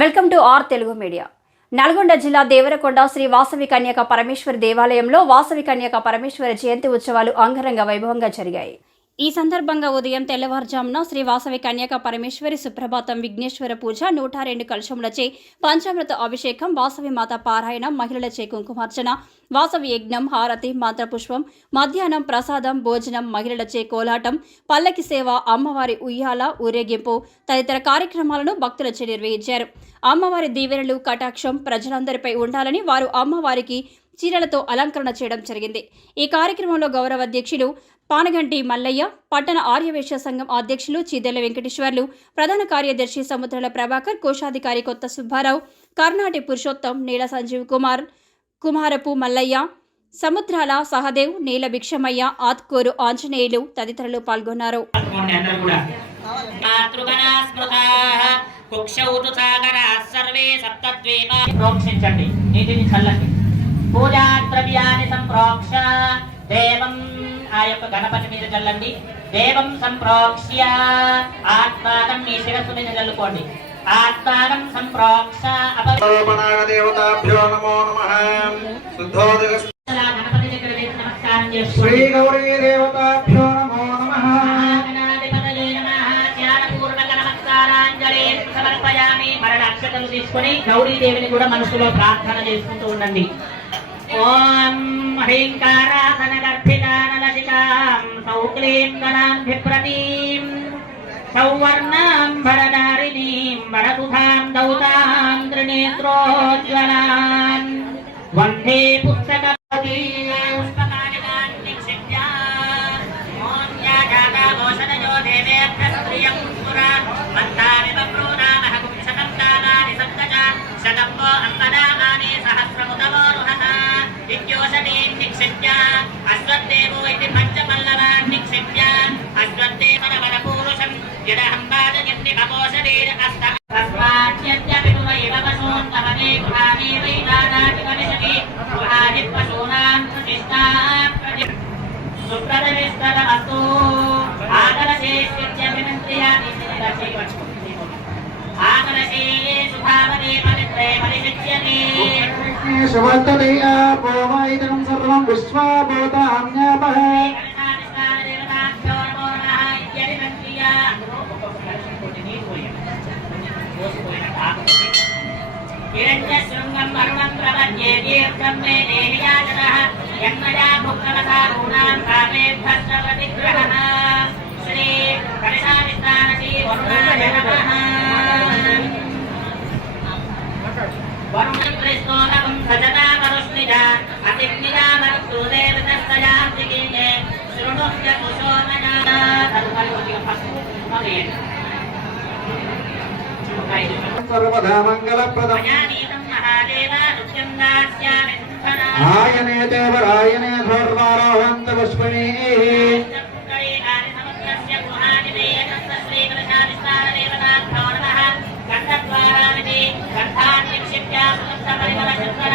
Welcome to our Telugu media. Nalgonda జిల్లా దేవరకొండ శ్రీ వాసవి కన్యక పరమేశ్వరి దేవాలయంలో వాసవి కన్యక పరమేశ్వరి జయంతి ఉత్సవాలు అంగరంగ వైభవంగా జరిగాయి. ఈ సందర్భంగా ఉదయం తెల్లవారుజామున శ్రీ వాసవి కన్యక పరమేశ్వరి సుప్రభాతం విఘ్నేశ్వర పూజ 102 కలశములచే పంచామృత అభిషేకం, వాసవి మాత పారాయణం, మహిళలచే కుంకుమార్చన, వాసవి యజ్ఞం, హారతి, మంత్రపుష్పం, మధ్యాహ్నం ప్రసాదం, భోజనం, మహిళలచే కోలాటం, పల్లకి సేవ, అమ్మవారి ఉయ్యాల ఊరేగింపు తదితర కార్యక్రమాలను భక్తులచే నిర్వహించారు. అమ్మవారి దీవెనలు కటాక్షం ప్రజలందరిపై ఉండాలని వారు అమ్మవారికి చీరలతో అలంకరణ చేయడం జరిగింది. ఈ కార్యక్రమంలో గౌరవ అధ్యక్షులు పానగంటి మల్లయ్య, పట్టణ ఆర్యవేశ్య సంఘం అధ్యక్షులు చీదెల వెంకటేశ్వర్లు, ప్రధాన కార్యదర్శి సముద్రాల ప్రభాకర్, కోశాధికారి కొత్త సుబ్బారావు, కర్ణాటి పురుషోత్తం, నీల సంజీవ్ కుమార్, కుమారపు మల్లయ్య, సముద్రాల సహదేవ్, నీల భిక్షమయ్య, ఆత్కూరు ఆంజనేయులు తదితరులు పాల్గొన్నారు. పూజా ద్రవ్యాన్ని సంప్రోక్ష దేవం ఆ యొక్క గణపతి మీద చల్లండి. దేవం సంప్రోక్ష్య ఆత్మానం మీ శిరస్సు మీద చల్లుకోండి. ఆత్మానం సంప్రోక్ష దేవతాభ్యో నమో నమః. గణపతి దగ్గర వేసి నమస్కారం చేసుకోండి. శ్రీ గౌరీ దేవతాభ్యో నమో నమః. సమర్పయామి. మరణ అక్షతలు తీసుకొని గౌరీదేవిని కూడా మనసులో ప్రార్థన చేసుకుంటూ ఉండండి. ఓం హ్రీంకారాసన గర్భితానలసితాం సౌక్లీం గణాంభిప్రతీం సౌవర్ణాం భరదారిణీం వరసుధాం దౌతాం త్రినేత్రోజ్వలాం వందే పుస్తకపతి పుష్పకానికాన్ నిక్షిప్య ఓం యాజాతా భోషణజో దేవేభ్యః శ్రియం పురా మంతాని బప్రూనామః కుంశతం దానాని సప్తజ శతంబో అంబనామాని సహస్రముతమో రుహః విద్యోషణీం నిక్షిప్య అశ్వత్థేవో ఇతి పంచపల్లవాన్ నిక్షిప్య అశ్వత్థేవన పూరుషం యదహంబాదయన్ని భవోషరీర అస్త తస్మాద్యద్యపి తువైవ వశోత్తమనే గృహాణి వైదానాతి కవిషతి గృహాణి పశూనాం ప్రతిష్ఠాం ప్రతి సుప్రదవిస్తరమస్తు ఆకలశేష్యత్యభిమంత్రియాని ఆకలశే సుధావనే పవిత్రే పరిశిచ్యతే శివతదయా భోమైదం సర్వం విశ్వాభూతాన్యాపః. హిరణ్యశృంగం వరుణం ప్రపద్యే దీర్ఘం మే దేహయాజనః యన్మయా భుక్తమసాగూణాం కామేభ్యశ్చ ప్రతిగ్రహః. శ్రీ కలశాధిష్టానశ్రీ వరుణాయ నమః. వరుణం క్రిస్తోనకం సజతా మరుష్నిజ అతిజ్ఞిజా మరుదేవతస్తయాం జిగీనే శృణుష్య కుశోనజా. తదుపరి కొద్దిగా పసుపు మొదలైంది. సర్వదా మంగళప్రదం ఆయనే దేవరాయనే ధర్మారోహంత పుష్పణీ గంధద్వారామితి గంధాన్ని నిక్షిప్య సుగంధ పరిమళ చంద్ర